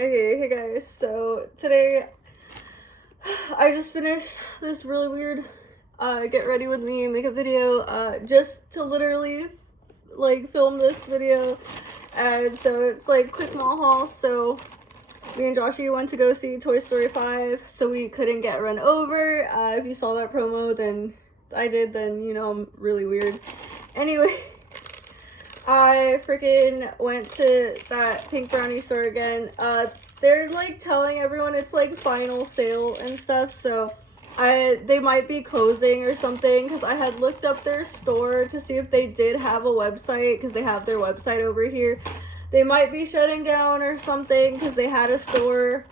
Okay, hey guys, so today I just finished this really weird get ready with me makeup video just to literally like film this video. And so it's like quick mall haul. So me and Joshy went to go see Toy Story 5 so we couldn't get run over. If you saw that promo, then I did, then you know I'm really weird. Anyway, I freaking went to that pink brownie store again. They're like telling everyone it's like final sale and stuff, so they might be closing or something, because I had looked up their store to see if they did have a website, because they have their website over here. They might be shutting down or something, because they had a store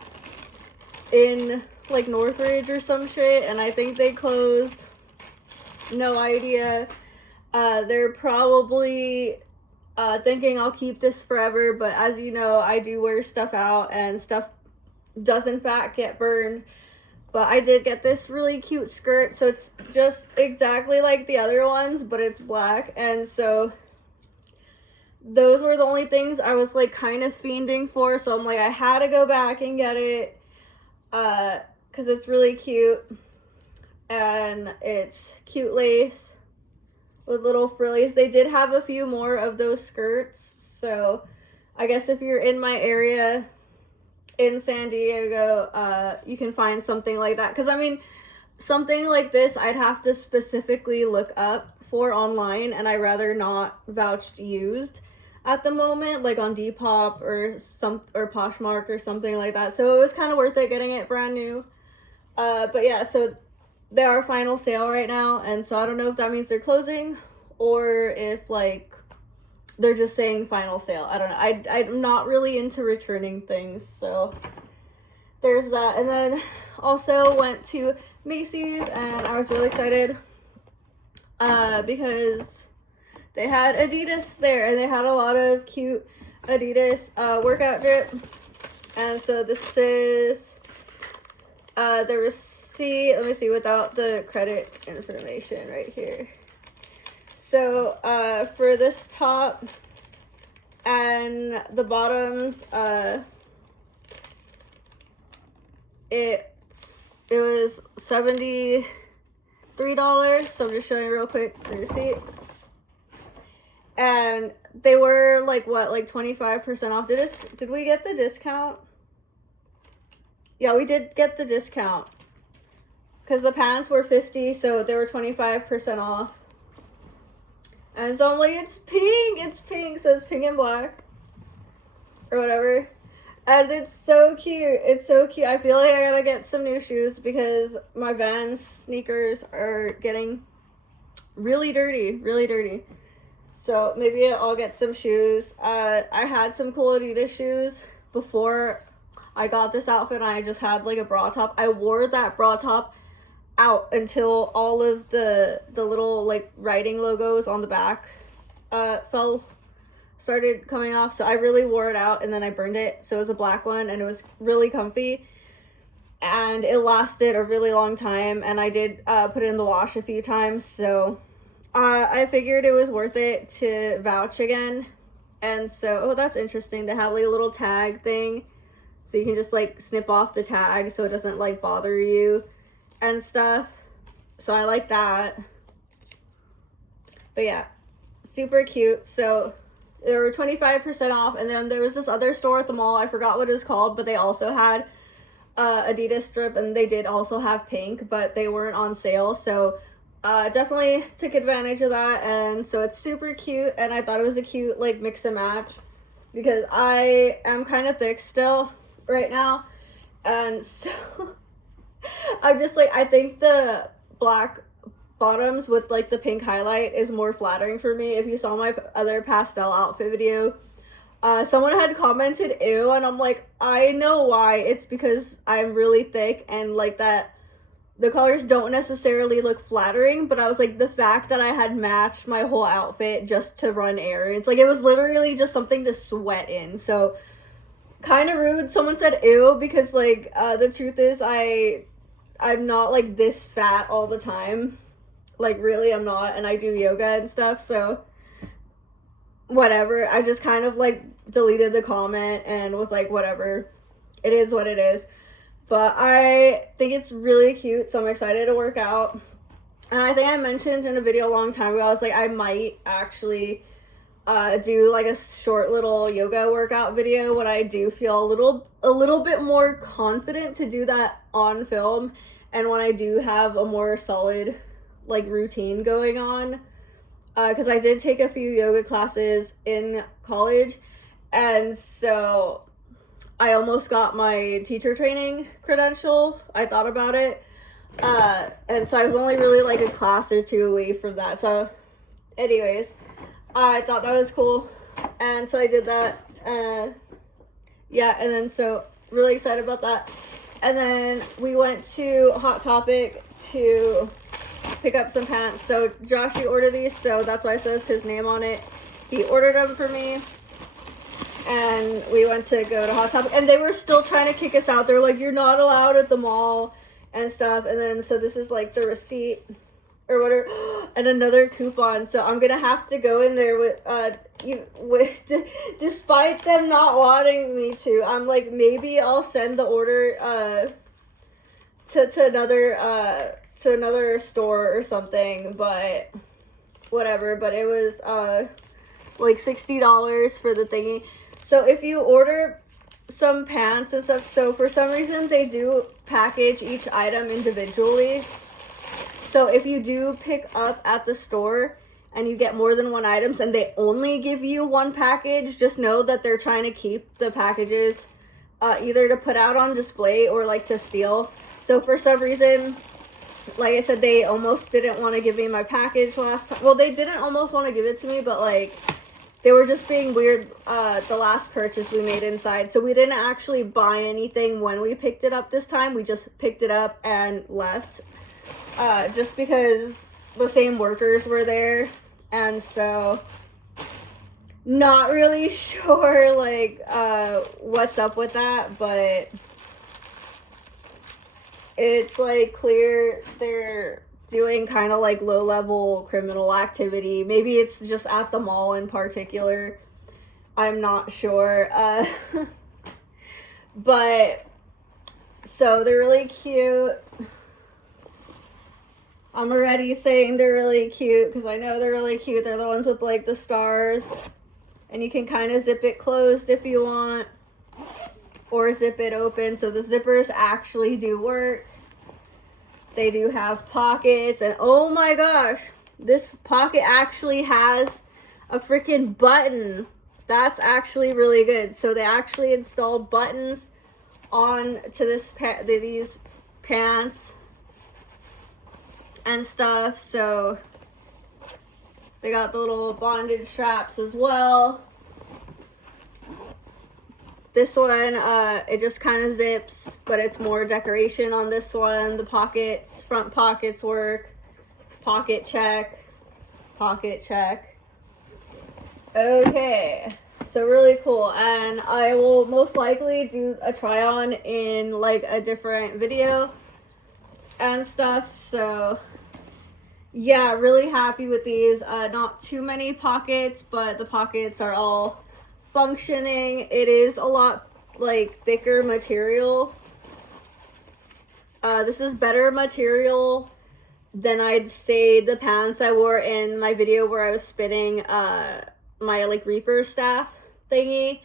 in like Northridge or some shit, and I think they closed. No idea. They're probably thinking I'll keep this forever, but as you know, I do wear stuff out and stuff does in fact get burned. But I did get this really cute skirt, so it's just exactly like the other ones, but it's black. And so those were the only things I was like kind of fiending for, so I'm like, I had to go back and get it because it's really cute, and it's cute lace with little frillies. They did have a few more of those skirts, so I guess if you're in my area in San Diego, you can find something like that. Because I mean, something like this I'd have to specifically look up for online, and I'd rather not vouched used at the moment, like on Depop or Poshmark or something like that. So it was kind of worth it getting it brand new. But yeah, so they are final sale right now, and so I don't know if that means they're closing or if like they're just saying final sale. I don't know. I'm not really into returning things, so there's that. And then also went to Macy's, and I was really excited because they had Adidas there, and they had a lot of cute Adidas workout drip. And so this is the receipt. Let me see, without the credit information right here. So for this top and the bottoms, it was $73. So I'm just showing you real quick the receipt. And they were like what, like 25% off. Did we get the discount? Yeah, we did get the discount, because the pants were $50, so they were 25% off. And so I'm like, it's pink, so it's pink and black or whatever. And it's so cute. It's so cute. I feel like I gotta get some new shoes because my Vans sneakers are getting really dirty. So maybe I'll get some shoes. I had some cool Adidas shoes before I got this outfit, and I just had like a bra top. I wore that bra top out until all of the little like writing logos on the back started coming off. So I really wore it out, and then I burned it. So it was a black one, and it was really comfy, and it lasted a really long time. And I did put it in the wash a few times, so I figured it was worth it to vouch again. And so, oh, that's interesting. They have like a little tag thing, so you can just like snip off the tag so it doesn't like bother you and stuff. So I like that. But yeah, super cute. So they were 25% off. And then there was this other store at the mall, I forgot what it was called, but they also had Adidas strip, and they did also have pink, but they weren't on sale. So definitely took advantage of that. And so it's super cute, and I thought it was a cute like mix and match, because I am kind of thick still right now, and so I'm just like, I think the black bottoms with like the pink highlight is more flattering for me. If you saw my other pastel outfit video, someone had commented ew, and I'm like, I know why. It's because I'm really thick, and like that the colors don't necessarily look flattering, but I was like, the fact that I had matched my whole outfit just to run errands, like it was literally just something to sweat in. So kind of rude someone said ew, because like the truth is I'm not like this fat all the time, like really I'm not, and I do yoga and stuff, so whatever. I just kind of like deleted the comment and was like, whatever. it is what it is. But I think it's really cute, so I'm excited to work out. And I think I mentioned in a video a long time ago, I was like, I might actually do like a short little yoga workout video when I do feel a little bit more confident to do that on film, and when I do have a more solid like routine going on, because I did take a few yoga classes in college, and so I almost got my teacher training credential. I thought about it, and so I was only really like a class or two away from that. So anyways, I thought that was cool, and so I did that. Yeah, and then so really excited about that. And then we went to Hot Topic to pick up some pants. So Josh, he ordered these, so that's why it says his name on it. He ordered them for me, and we went to go to Hot Topic, and they were still trying to kick us out. They're like, you're not allowed at the mall and stuff. And then so this is like the receipt or whatever, and another coupon. So I'm gonna have to go in there with despite them not wanting me to. I'm like, maybe I'll send the order to another store or something, but whatever. But it was like $60 for the thingy. So if you order some pants and stuff, so for some reason they do package each item individually. So if you do pick up at the store and you get more than one items and they only give you one package, just know that they're trying to keep the packages either to put out on display or like to steal. So for some reason, like I said, they almost didn't want to give me my package last time. Well, they didn't almost want to give it to me, but like they were just being weird the last purchase we made inside. So we didn't actually buy anything when we picked it up this time. We just picked it up and left. Just because the same workers were there, and so not really sure like what's up with that, but it's like clear they're doing kind of like low-level criminal activity. Maybe it's just at the mall in particular, I'm not sure. But so they're really cute. I'm already saying they're really cute because I know they're really cute. They're the ones with like the stars, and you can kind of zip it closed if you want, or zip it open. So the zippers actually do work. They do have pockets, and oh my gosh, this pocket actually has a freaking button. That's actually really good. So they actually installed buttons on to these pants and stuff. So they got the little bondage straps as well. This one, it just kind of zips, but it's more decoration on this one. The pockets, front pockets work. Pocket check. Pocket check. Okay, so really cool. And I will most likely do a try on in like a different video and stuff. So yeah, really happy with these. Not too many pockets, but the pockets are all functioning. It is a lot like thicker material. This is better material than I'd say the pants I wore in my video where I was spinning my like Reaper staff thingy.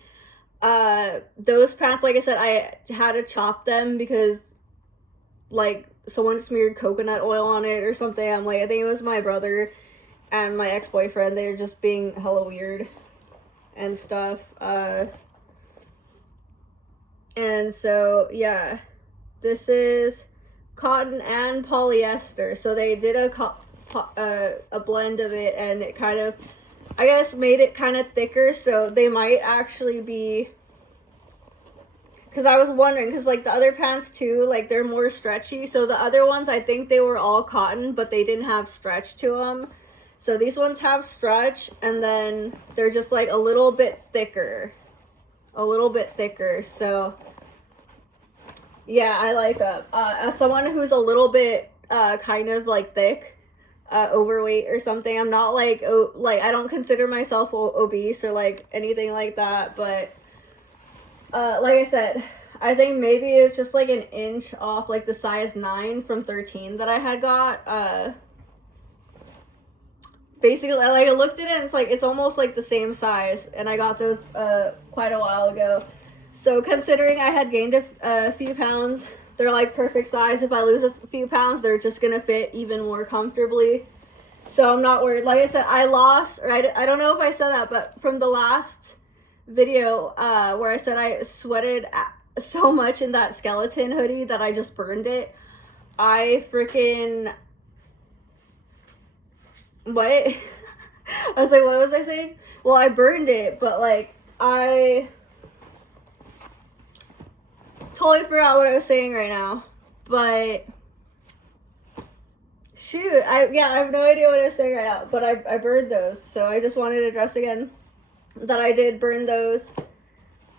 Those pants, like I said, I had to chop them because like someone smeared coconut oil on it or something. I'm like, I think it was my brother and my ex-boyfriend. They were just being hella weird and stuff. And so yeah, this is cotton and polyester, so they did a blend of it, and it kind of, I guess, made it kind of thicker. So they might actually be, because I was wondering, because like the other pants too, like they're more stretchy. So the other ones, I think they were all cotton, but they didn't have stretch to them. So these ones have stretch, and then they're just like a little bit thicker. So yeah, I like them. As someone who's a little bit kind of like thick, overweight or something, I'm not like, I don't consider myself obese or like anything like that, but like I said, I think maybe it's just like an inch off like the size 9 from 13 that I had got. Basically, like, I looked at it and it's like, it's almost like the same size, and I got those quite a while ago. So considering I had gained a few pounds, they're like perfect size. If I lose a few pounds, they're just gonna fit even more comfortably. So I'm not worried. Like I said, I lost, or I don't know if I said that, but from the last video where I said I sweated so much in that skeleton hoodie that I just burned it, I freaking... What? I was like, what was I saying? Well, I burned it, but like, I totally forgot what I was saying right now. But shoot, I have no idea what I was saying right now. But I burned those, so I just wanted to address again that I did burn those.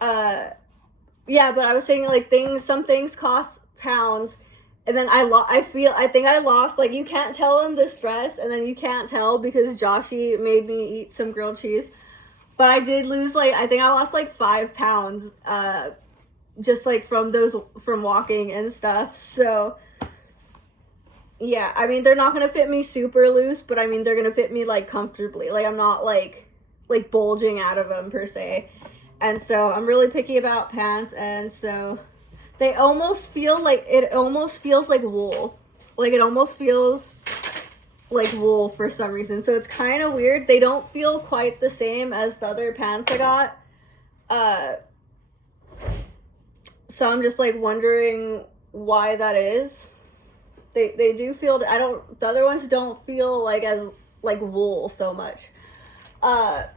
Yeah, but I was saying like some things cost pounds. And then I think I lost, like, you can't tell in this dress, and then you can't tell because Joshy made me eat some grilled cheese. But I did lose, like, I think I lost, like, 5 pounds, just, like, from walking and stuff. So, yeah, I mean, they're not going to fit me super loose, but, I mean, they're going to fit me, like, comfortably. Like, I'm not, like, bulging out of them, per se. And so, I'm really picky about pants, and so... It almost feels like wool. Like, it almost feels like wool for some reason. So it's kind of weird. They don't feel quite the same as the other pants I got. So I'm just like wondering why that is. They do feel, the other ones don't feel like as like wool so much. But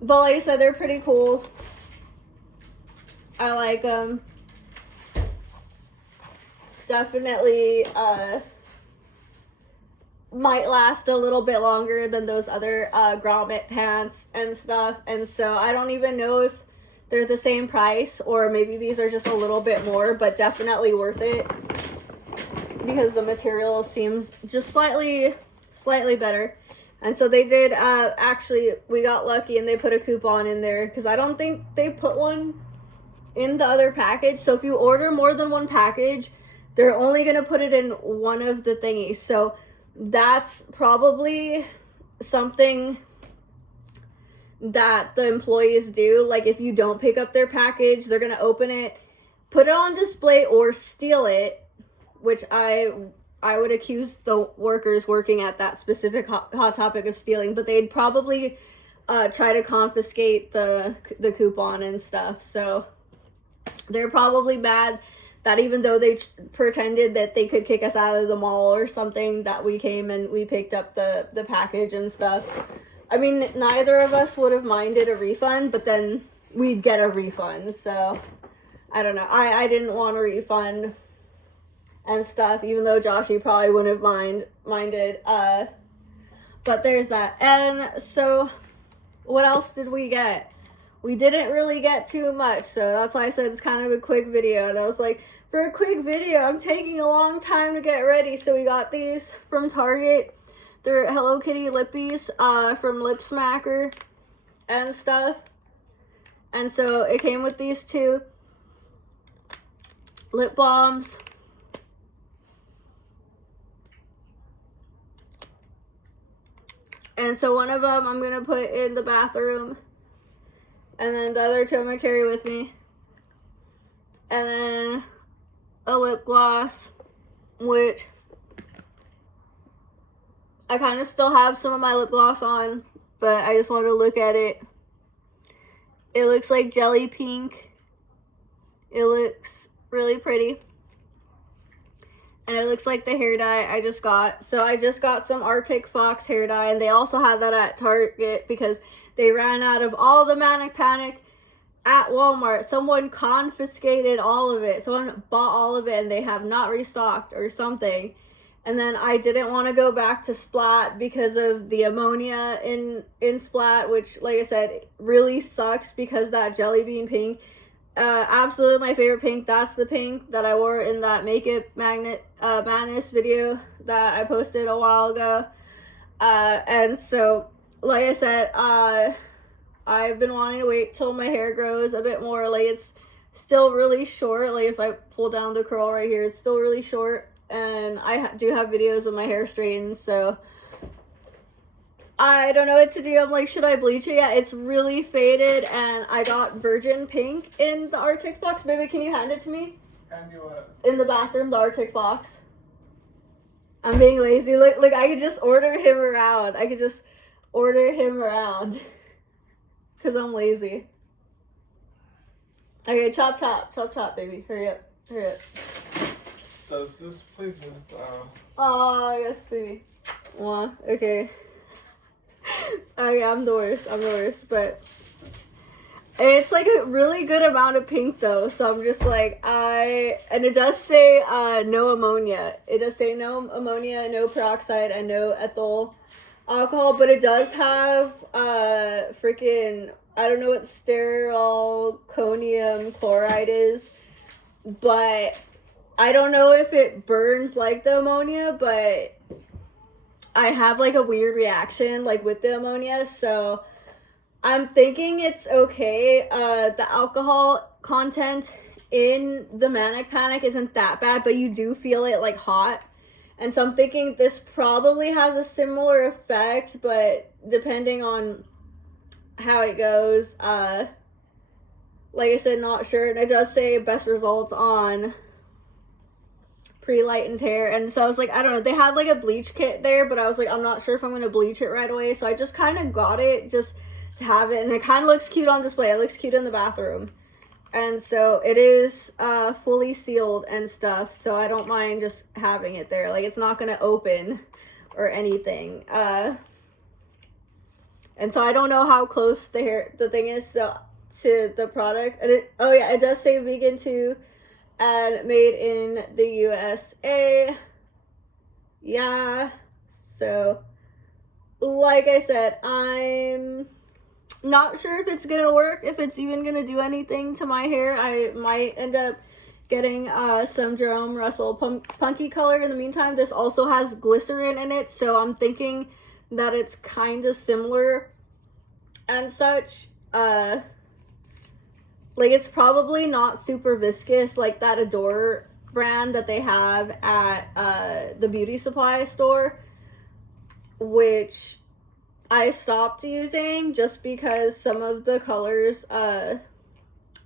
like I said, they're pretty cool. I like them. Definitely might last a little bit longer than those other grommet pants and stuff, and so I don't even know if they're the same price or maybe these are just a little bit more, but definitely worth it because the material seems just slightly better. And so they did actually, we got lucky and they put a coupon in there because I don't think they put one in the other package. So if you order more than one package, they're only going to put it in one of the thingies. So that's probably something that the employees do. Like, if you don't pick up their package, they're going to open it, put it on display, or steal it, which I would accuse the workers working at that specific hot topic of stealing. But they'd probably try to confiscate the coupon and stuff. So they're probably mad that even though they pretended that they could kick us out of the mall or something, that we came and we picked up the package and stuff. I mean, neither of us would have minded a refund, but then we'd get a refund. So, I don't know. I didn't want a refund and stuff, even though Joshy probably wouldn't have minded. But there's that. And so, what else did we get? We didn't really get too much, so that's why I said it's kind of a quick video. And I was like, for a quick video, I'm taking a long time to get ready. So we got these from Target. They're Hello Kitty lippies from Lip Smacker and stuff. And so it came with these two lip balms. And so one of them I'm going to put in the bathroom. And then the other two I'm going to carry with me. And then a lip gloss, which I kind of still have some of my lip gloss on, but I just wanted to look at it. It looks like jelly pink. It looks really pretty. And it looks like the hair dye I just got. So I just got some Arctic Fox hair dye, and they also had that at Target because they ran out of all the Manic Panic at Walmart. Someone confiscated all of it. Someone bought all of it and they have not restocked or something. And then I didn't want to go back to Splat because of the ammonia in Splat, which, like I said, really sucks because that jelly bean pink, absolutely my favorite pink. That's the pink that I wore in that Makeup Madness video that I posted a while ago. And so, like I said, I've been wanting to wait till my hair grows a bit more. Like, it's still really short. Like if I pull down the curl right here, it's still really short. And I do have videos of my hair straightened, so I don't know what to do. I'm like, should I bleach it? Yeah, it's really faded, and I got virgin pink in the Arctic Fox. Baby, can you hand it to me? Hand you what? In the bathroom, the Arctic Fox. I'm being lazy. Look, I could just order him around. Because I'm lazy. Okay, chop, baby. Hurry up. Does this place is, Oh, yes, baby. Aw, okay. Okay, I'm the worst, but it's like a really good amount of pink though, so I'm just like, and it does say no ammonia. It does say no ammonia, no peroxide, and no ethyl alcohol, but it does have freaking, I don't know what sterolconium chloride is, but I don't know if it burns like the ammonia, but I have like a weird reaction like with the ammonia, so I'm thinking it's okay. The alcohol content in the Manic Panic isn't that bad, but you do feel it like hot. And so I'm thinking this probably has a similar effect, but depending on how it goes, like I said, not sure. And it does say best results on pre-lightened hair, and so I was like, I don't know, they had like a bleach kit there, but I was like, I'm not sure if I'm gonna bleach it right away, so I just kind of got it just to have it, and it kind of looks cute on display. It looks cute in the bathroom, and so it is fully sealed and stuff, so I don't mind just having it there. Like, it's not gonna open or anything, and so I don't know how close the thing is to the product, and it, oh yeah, it does say vegan too, and made in the USA. Yeah, so like I said, I'm not sure if it's gonna work, if it's even gonna do anything to my hair. I might end up getting some Jerome Russell punky color in the meantime. This also has glycerin in it, so I'm thinking that it's kind of similar and such. Like, it's probably not super viscous like that Adore brand that they have at the beauty supply store, which I stopped using just because some of the colors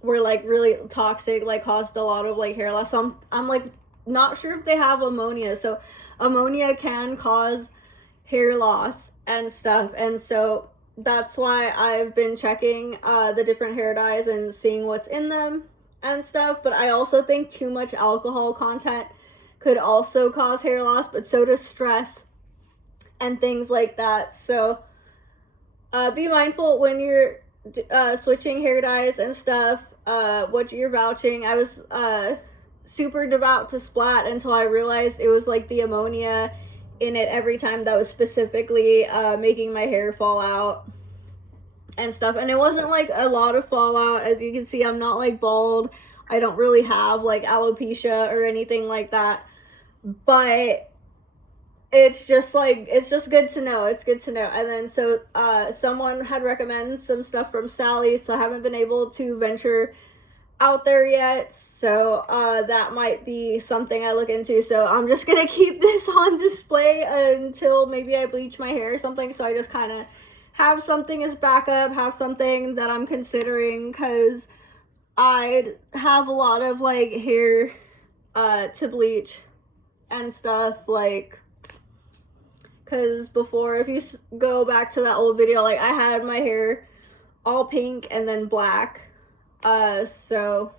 were like really toxic, like caused a lot of like hair loss. So I'm like not sure if they have ammonia. So ammonia can cause hair loss and stuff, and so that's why I've been checking the different hair dyes and seeing what's in them and stuff. But I also think too much alcohol content could also cause hair loss, but so does stress and things like that. So be mindful when you're switching hair dyes and stuff, what you're vouching. I was super devout to Splat until I realized it was like the ammonia in it every time that was specifically making my hair fall out and stuff. And it wasn't like a lot of fallout. As you can see, I'm not like bald. I don't really have like alopecia or anything like that, but it's just like, it's just good to know. It's good to know. And then so someone had recommended some stuff from Sally, so I haven't been able to venture out there yet, so that might be something I look into. So I'm just gonna keep this on display until maybe I bleach my hair or something, so I just kind of have something as backup, have something that I'm considering, because I have a lot of like hair to bleach and stuff, like, because before, if you go back to that old video, like I had my hair all pink and then black. So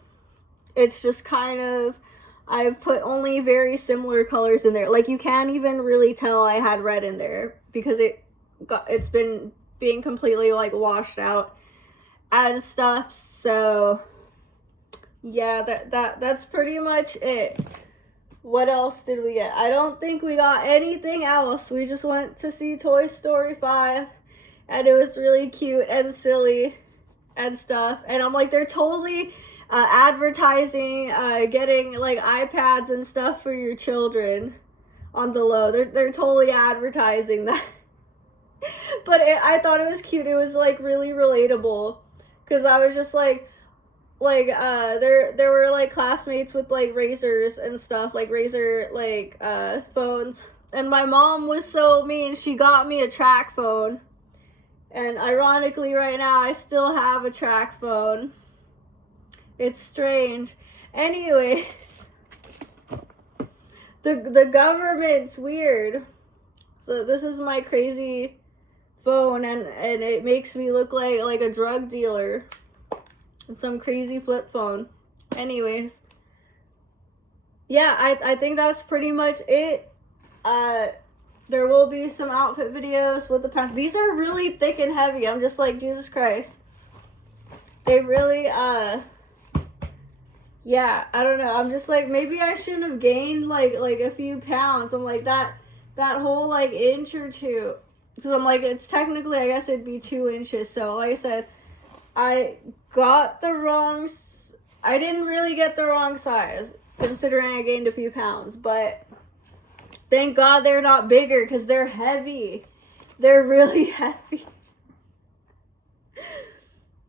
it's just kind of, I've put only very similar colors in there. Like, you can't even really tell I had red in there because it's been being completely like washed out and stuff. So yeah, that's pretty much it. What else did we get? I don't think we got anything else. We just went to see Toy Story 5 and it was really cute and silly and stuff, and I'm like, they're totally advertising getting like iPads and stuff for your children on the low. They're totally advertising that. But I thought it was cute. It was like really relatable, because I was just like, like there were like classmates with like razors and stuff, like razor like phones, and my mom was so mean, she got me a track phone, and ironically right now I still have a track phone. It's strange. Anyways, the government's weird. So this is my crazy phone, and it makes me look like a drug dealer. Some crazy flip phone. Anyways, yeah, I think that's pretty much it. There will be some outfit videos with the pants. These are really thick and heavy. I'm just like, Jesus Christ. They really, yeah, I don't know. I'm just like, maybe I shouldn't have gained like a few pounds. I'm like that whole like inch or two. Because I'm like, it's technically, I guess it'd be 2 inches. So like I said, I got the wrong, I didn't really get the wrong size, considering I gained a few pounds, but thank God they're not bigger, because they're heavy. They're really heavy.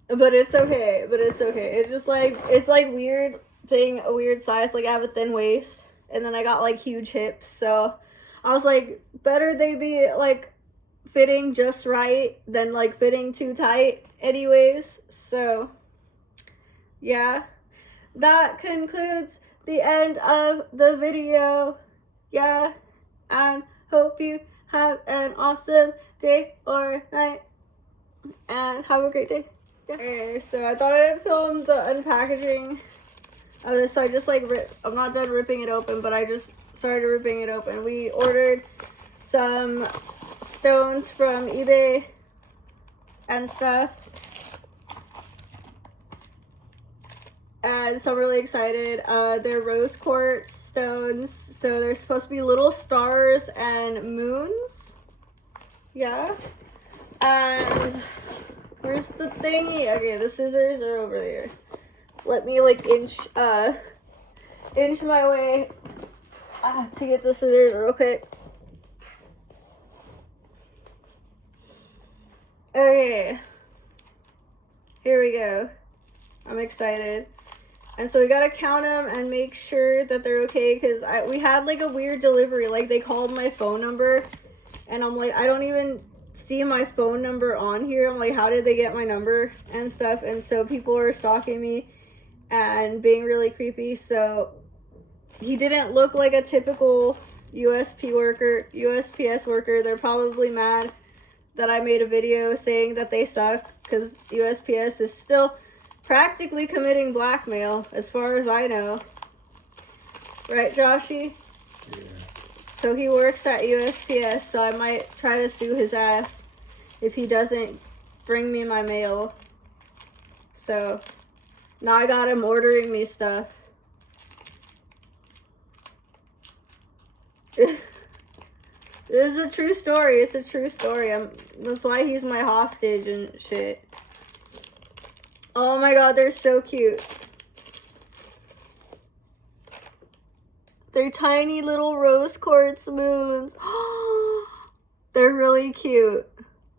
But it's okay, It's just like, it's like weird being a weird size. Like I have a thin waist, and then I got like huge hips, so I was like, better they be like fitting just right than like fitting too tight anyways. So yeah, that concludes the end of the video. Yeah, and hope you have an awesome day or night, and have a great day. Yeah. Okay, so I thought I'd film the unpackaging of this, so I just like I'm not done ripping it open, but I just started ripping it open. We ordered some stones from eBay and stuff, and so I'm really excited. They're rose quartz stones, so they're supposed to be little stars and moons. Yeah. And where's the thingy? Okay, the scissors are over there. Let me like inch my way to get the scissors real quick. Okay, here we go. I'm excited. And so we gotta count them and make sure that they're okay, because we had like a weird delivery. Like they called my phone number, and I'm like, I don't even see my phone number on here. I'm like, how did they get my number and stuff? And so people are stalking me and being really creepy. So he didn't look like a typical USPS worker. They're probably mad that I made a video saying that they suck, because USPS is still practically committing blackmail, as far as I know. Right, Joshy? Yeah. So he works at USPS, so I might try to sue his ass if he doesn't bring me my mail. So now I got him ordering me stuff. This is a true story. It's a true story. That's why he's my hostage and shit. Oh my god, they're so cute. They're tiny little rose quartz moons. They're really cute.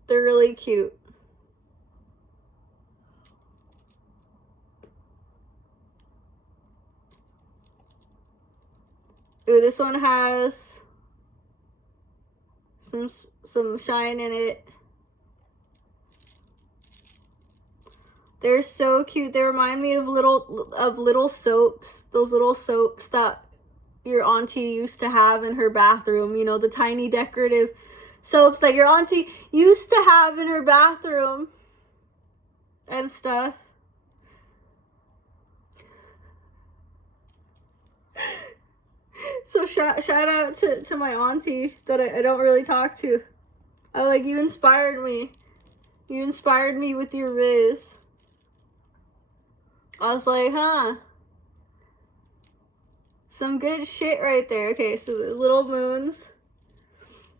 They're really cute. Ooh, this one has some shine in it. They're so cute. They remind me of little soaps. Those little soaps that your auntie used to have in her bathroom. You know, the tiny decorative soaps that your auntie used to have in her bathroom and stuff. So shout out to my auntie that I don't really talk to. You inspired me. You inspired me with your riz. I was like, huh. Some good shit right there. Okay, so the little moons.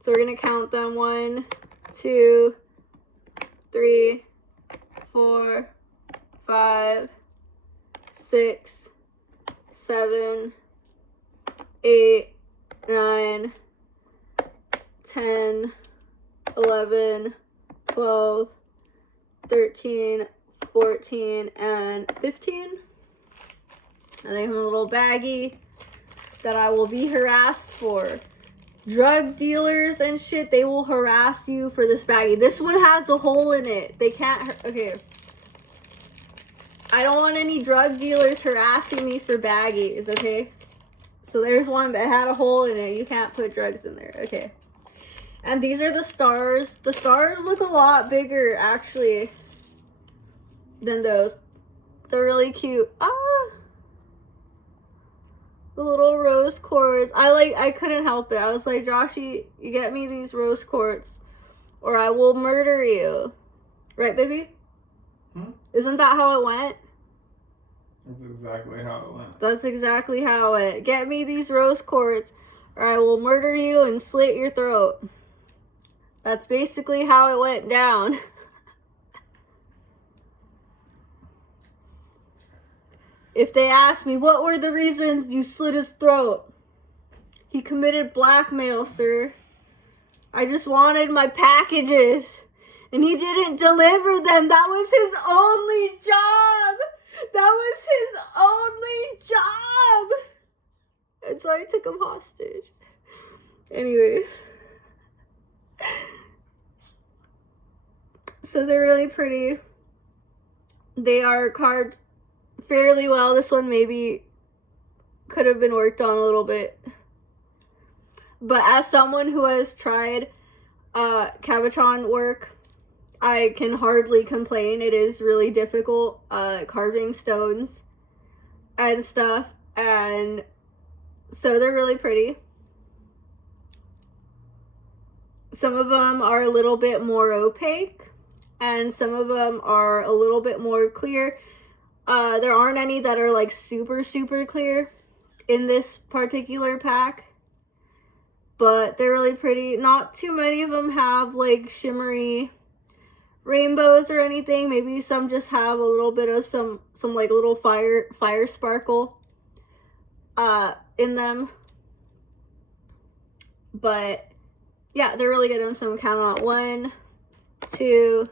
So we're gonna count them. 1, 2, 3, 4, 5, 6, 7, 8, 9, 10, 11, 12, 13, 14, and 15. And they have a little baggie that I will be harassed for. Drug dealers and shit, they will harass you for this baggie. This one has a hole in it. They can't, okay. I don't want any drug dealers harassing me for baggies, okay? So there's one that had a hole in it. You can't put drugs in there, okay. And these are the stars. The stars look a lot bigger, actually, than those. They're really cute. Ah! The little rose quartz. I couldn't help it. I was like, Joshy, you get me these rose quartz or I will murder you. Right, baby? Isn't that how it went? That's exactly how it went. That's exactly how it went. Get me these rose quartz or I will murder you and slit your throat. That's basically how it went down. If they ask me, what were the reasons you slit his throat? He committed blackmail, sir. I just wanted my packages. And he didn't deliver them. That was his only job. That was his only job. And so I took him hostage. Anyways. So they're really pretty. They are carved fairly well. This one maybe could have been worked on a little bit. But as someone who has tried Cabochon work, I can hardly complain. It is really difficult carving stones and stuff. And so they're really pretty. Some of them are a little bit more opaque. And some of them are a little bit more clear. There aren't any that are like super, super clear in this particular pack. But they're really pretty. Not too many of them have like shimmery rainbows or anything. Maybe some just have a little bit of some like little fire sparkle in them. But yeah, they're really good. So I'm counting out 1, 2,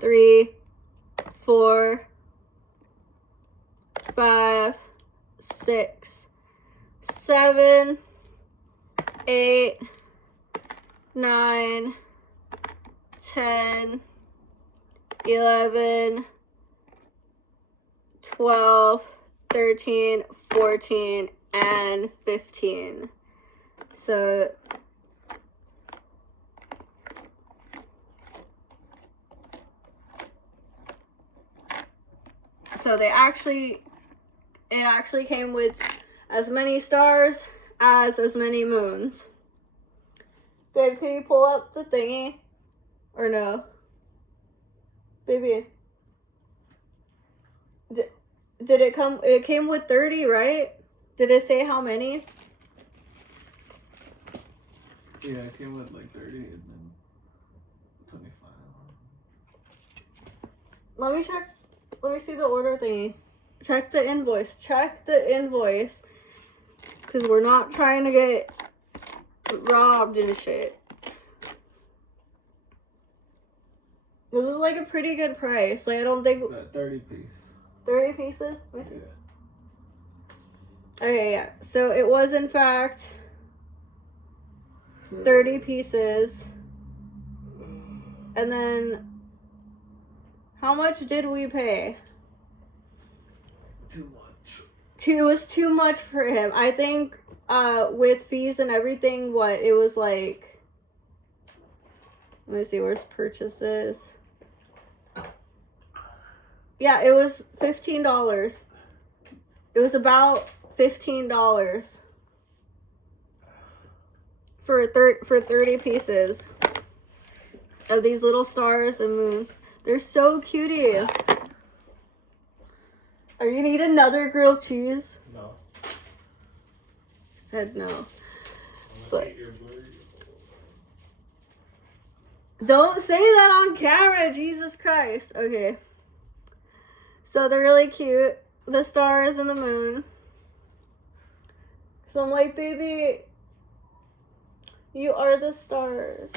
3, 4, 5, 6, 7, 8, 9, 10, 11, 12, 13, 14, and 15. So it actually came with as many stars as many moons. Babe, can you pull up the thingy? Or no? Baby. Did it come? It came with 30, right? Did it say how many? Yeah, it came with like 30 and then 25. Let me check. Let me see the order thingy. Check the invoice. Check the invoice. Because we're not trying to get robbed and shit. This is like a pretty good price. Like, I don't think... That 30 piece. 30 pieces? Yeah. Okay, yeah. So it was, in fact, 30 pieces. And then... How much did we pay? Too much. It was too much for him. I think with fees and everything, it was like... Let me see, where's purchases? Yeah, it was $15. It was about $15 for 30 pieces of these little stars and moons. They're so cutie. Are you gonna eat another grilled cheese? No. Said no. I'm But- gonna eat your burger. Don't say that on camera, Jesus Christ. Okay. So they're really cute. The stars and the moon. So I'm like, baby, you are the stars.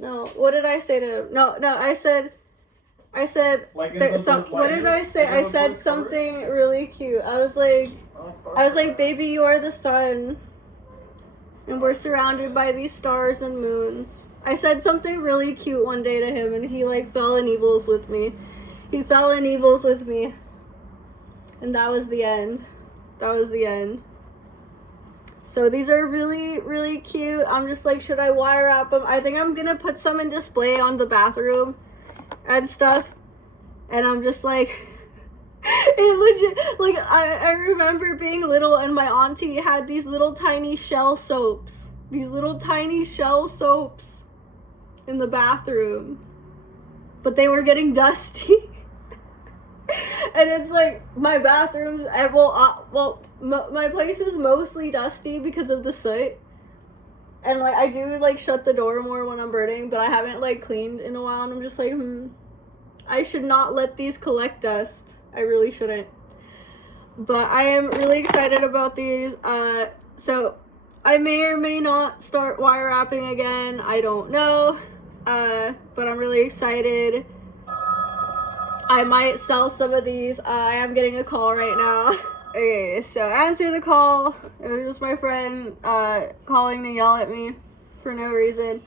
No, what did I say to him? No, I said, I said, Like in there's some, what did I say? I said something really cute. I was like, baby, you are the sun, and we're surrounded by these stars and moons. I said something really cute one day to him, and he like fell in evils with me. He fell in evils with me. And that was the end. That was the end. So these are really, really cute. I'm just like, should I wire wrap them? I think I'm gonna put some in display on the bathroom and stuff. And I'm just like, it legit, like, I remember being little and my auntie had these little tiny shell soaps. These little tiny shell soaps in the bathroom. But they were getting dusty. And it's like, my bathrooms, my place is mostly dusty because of the soot. And like, I do like shut the door more when I'm birding, but I haven't like cleaned in a while, and I'm just like, I should not let these collect dust. I really shouldn't. But I am really excited about these. So I may or may not start wire wrapping again. I don't know. But I'm really excited. I might sell some of these. I am getting a call right now. Okay, so answer the call. It was just my friend calling to yell at me for no reason.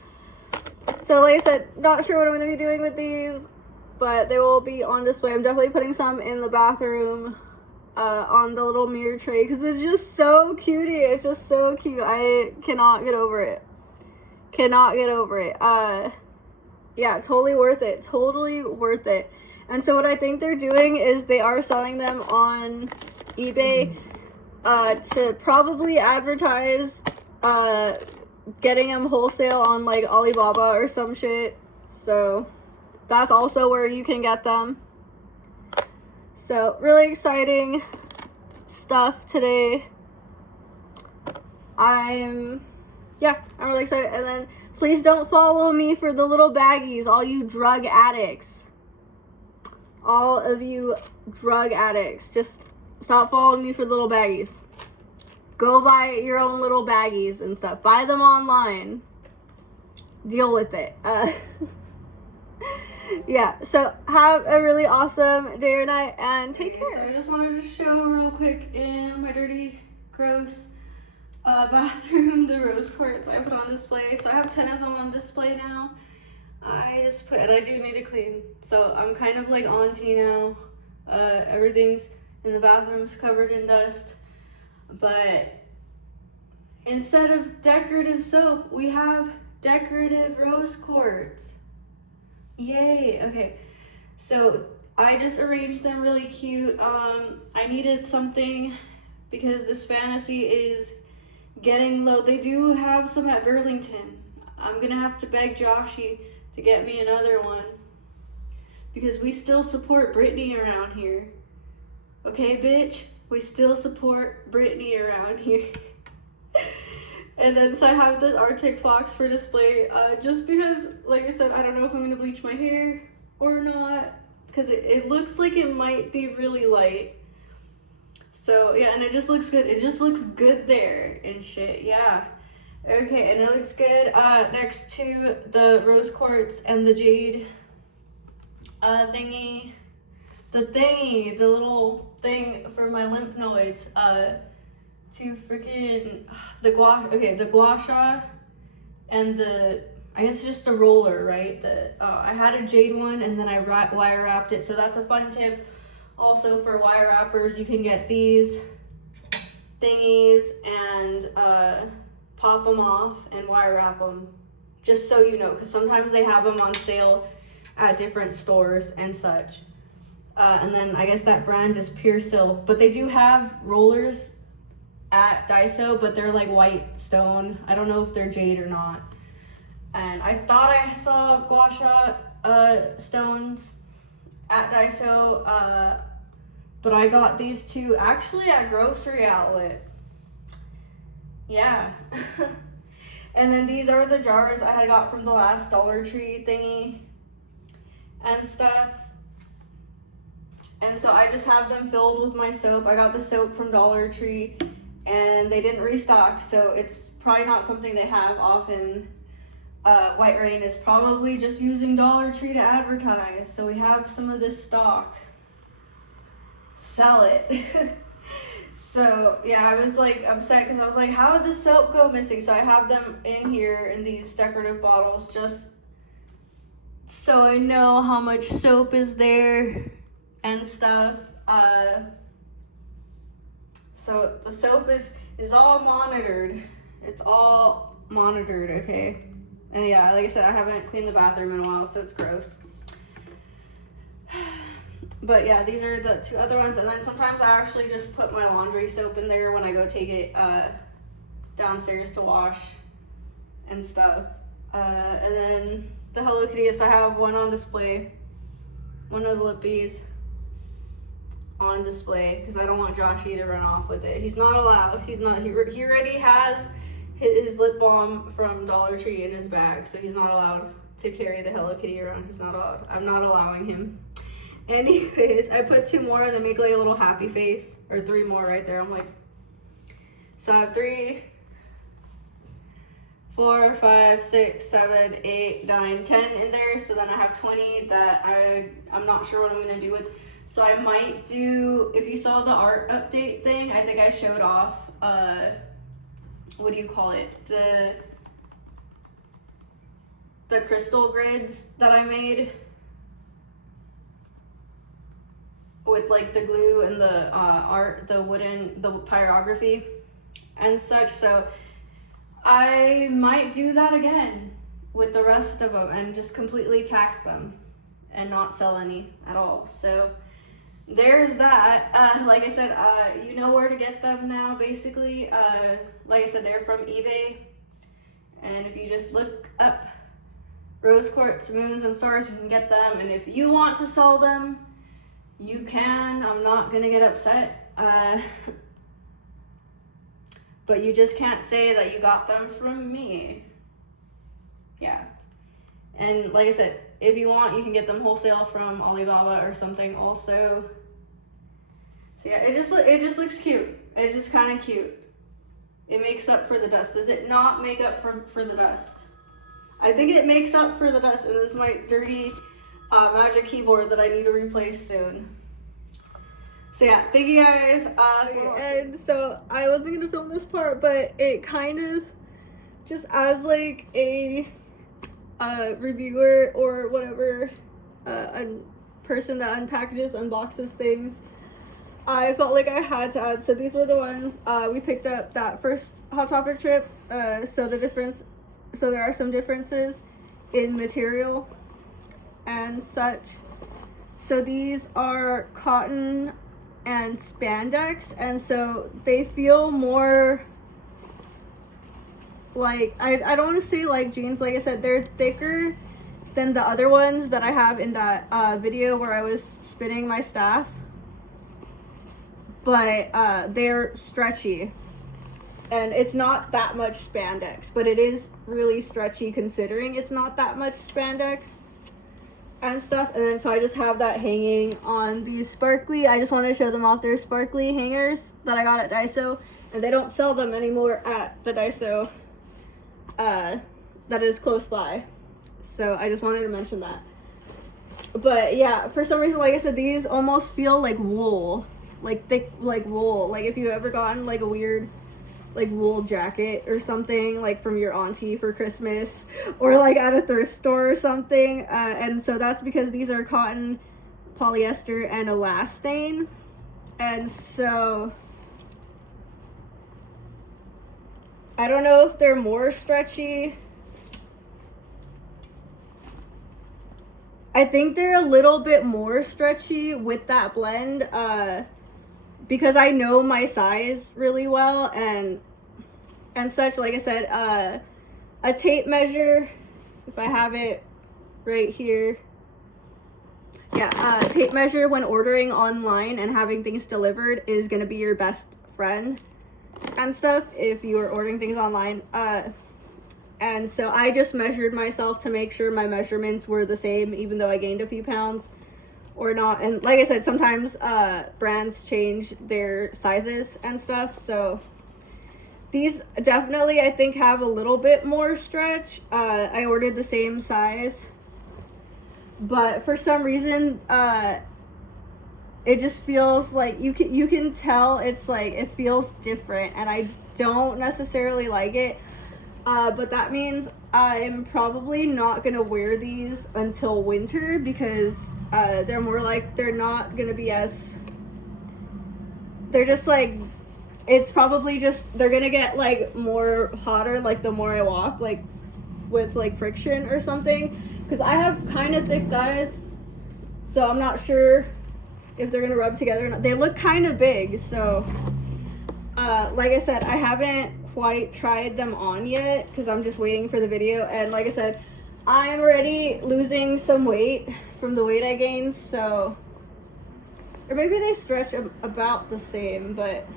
So like I said, not sure what I'm going to be doing with these, but they will be on display. I'm definitely putting some in the bathroom on the little mirror tray because it's just so cutie. It's just so cute. I cannot get over it. Cannot get over it. Yeah, totally worth it. Totally worth it. And so what I think they're doing is they are selling them on eBay to probably advertise getting them wholesale on like Alibaba or some shit. So that's also where you can get them. So really exciting stuff today. I'm really excited. And then please don't follow me for the little baggies, all you drug addicts. All of you drug addicts, just stop following me for little baggies. Go buy your own little baggies and stuff. Buy them online. Deal with it. Yeah, so have a really awesome day or night and take care. So I just wanted to show real quick in my dirty, gross bathroom the rose quartz I put on display. So I have 10 of them on display now. And I do need to clean. So I'm kind of like auntie now. Everything's in the bathroom's covered in dust. But instead of decorative soap, we have decorative rose quartz. Yay, okay. So I just arranged them really cute. I needed something because this fantasy is getting low. They do have some at Burlington. I'm gonna have to beg Joshy to get me another one because we still support Brittany around here. Okay, bitch? We still support Brittany around here. And then so I have the Arctic Fox for display just because, like I said, I don't know if I'm gonna bleach my hair or not because it looks like it might be really light. So yeah, and it just looks good. It just looks good there and shit, yeah. Okay, and it looks good next to the rose quartz and the jade thingy. The little thing for my lymph nodes. To freaking the gua sha and the, I guess just a roller, right? I had a jade one and then I wire wrapped it. So that's a fun tip. Also for wire wrappers, you can get these thingies and pop them off and wire wrap them, just so you know, because sometimes they have them on sale at different stores and such. And then I guess that brand is Pure Silk, but they do have rollers at Daiso, but they're like white stone. I don't know if they're jade or not. And I thought I saw gua sha stones at Daiso, but I got these two actually at Grocery Outlet. Yeah. And then these are the jars I had got from the last Dollar Tree thingy and stuff. And so I just have them filled with my soap. I got the soap from Dollar Tree and they didn't restock, so it's probably not something they have often. White Rain is probably just using Dollar Tree to advertise. So we have some of this stock. Sell it. So yeah, I was like upset because I was like, how did the soap go missing? So I have them in here in these decorative bottles just so I know how much soap is there and stuff. So the soap is all monitored. It's all monitored, okay? And yeah, like I said, I haven't cleaned the bathroom in a while, so it's gross. But yeah, these are the two other ones. And then sometimes I actually just put my laundry soap in there when I go take it downstairs to wash and stuff. And then the Hello Kitty, so I have one on display. One of the Lippies on display because I don't want Joshy to run off with it. He's not allowed. He's not. He already has his lip balm from Dollar Tree in his bag, so he's not allowed to carry the Hello Kitty around. He's not allowed. I'm not allowing him. Anyways, I put 2 more and they make like a little happy face, or 3 more right there. I'm like, so I have 3, 4, 5, 6, 7, 8, 9, 10 in there. So then I have 20 that I'm not sure what I'm gonna do with. So I might do, if you saw the art update thing, I think I showed off, what do you call it? The crystal grids that I made with like the glue and the art, the pyrography and such. So I might do that again with the rest of them and just completely tax them and not sell any at all. So there's that. Like I said, you know where to get them now, basically. Like I said, they're from eBay. And if you just look up rose quartz moons and stars, you can get them. And if you want to sell them, you can. I'm not gonna get upset. But you just can't say that you got them from me. Yeah. And like I said, if you want, you can get them wholesale from Alibaba or something also. So yeah, it just looks cute. It's just kind of cute. It makes up for the dust. Does it not make up for the dust? I think it makes up for the dust, and this is my dirty Magic keyboard that I need to replace soon. So yeah, thank you guys for watching. And so I wasn't gonna film this part, but it kind of just as like a reviewer or whatever, a person that unboxes things, I felt like I had to add. So these were the ones we picked up that first Hot Topic trip. So there are some differences in material and such. So these are cotton and spandex, and so they feel more like, I don't want to say like jeans. Like I said, they're thicker than the other ones that I have in that video where I was spinning my staff, but they're stretchy, and it's not that much spandex, but it is really stretchy considering it's not that much spandex and stuff. And then so I just have that hanging on these sparkly, I just want to show them off. They're sparkly hangers that I got at Daiso, and they don't sell them anymore at the Daiso that is close by. So I just wanted to mention that. But yeah, for some reason, like I said, these almost feel like wool, like thick, like wool. Like if you ever gotten like a weird like wool jacket or something like from your auntie for Christmas, or like at a thrift store or something, and so that's because these are cotton, polyester, and elastane. And so I don't know if they're more stretchy. I think they're a little bit more stretchy with that blend, because I know my size really well and such. Like I said, a tape measure, if I have it right here. Yeah, tape measure when ordering online and having things delivered is gonna be your best friend and stuff if you are ordering things online. And so I just measured myself to make sure my measurements were the same, even though I gained a few pounds or not. And like I said, sometimes brands change their sizes and stuff. So these definitely, I think, have a little bit more stretch. I ordered the same size, but for some reason, it just feels like you can tell it's like it feels different, and I don't necessarily like it. But that means I'm probably not gonna wear these until winter because they're more like they're not gonna be as. They're just like, it's probably just they're gonna get like more hotter like the more I walk, like with like friction or something. Because I have kind of thick thighs, so I'm not sure if they're gonna rub together or not. They look kind of big, so like I said, I haven't quite tried them on yet because I'm just waiting for the video. And like I said, I'm already losing some weight from the weight I gained, so, or maybe they stretch about the same. But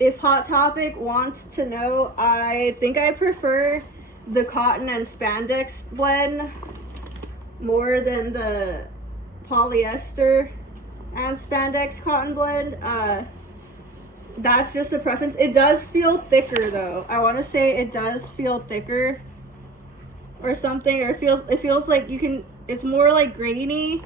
if Hot Topic wants to know, I think I prefer the cotton and spandex blend more than the polyester and spandex cotton blend. That's just a preference. It does feel thicker though. I want to say it does feel thicker or something, or it feels like it's more like grainy,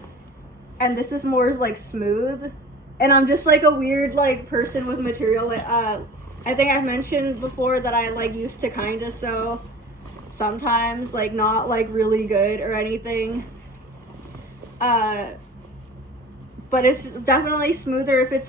and this is more like smooth. And I'm just like a weird like person with material. Like, I think I've mentioned before that I like used to kind of sew sometimes, like not like really good or anything. But it's definitely smoother if it's